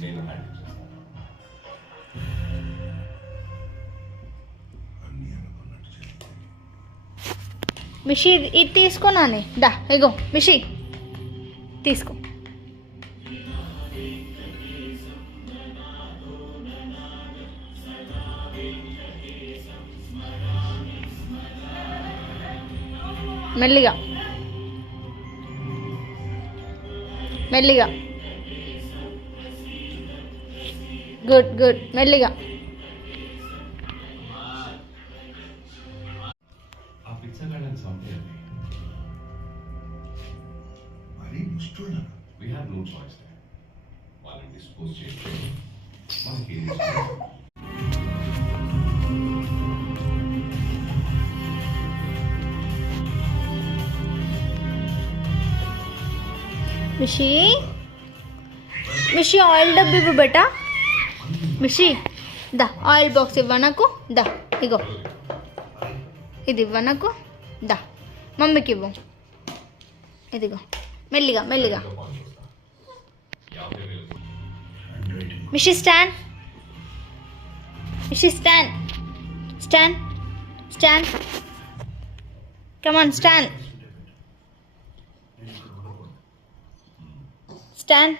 నేను హ్యాండిల్ చేస్తాను. అన్నీ అనుకున్నట్టు జరిగింది. మిషి ఇది తీసుకున్నానే, దా ఇగో మిషి తీసుకో. మెల్లిగా మెల్లిగా, గుడ్ గుడ్, మెల్లిగా. ఆ పిచ్చగాడని చంపేయండి. మరీ ముష్టోళ్ళనా? We have no choice. వాళ్ళని డిస్పోజ్ చేయండి. మనకి ఏం చేయాలి? మిషి మిషి ఆయిల్ డబ్బు ఇవ్వు బేటా. మిషి దా ఆయిల్ బాక్స్ ఇవ్వ నాకు, దా ఇగో ఇది ఇవ్వ నాకు, దా మమ్మీకి ఇవ్వు, ఇదిగో మెల్లిగా మెల్లిగా. మిషి స్టాండ్, మిషి స్టాండ్, స్టాండ్ స్టాండ్, కమాన్ స్టాండ్, స్టాండ్.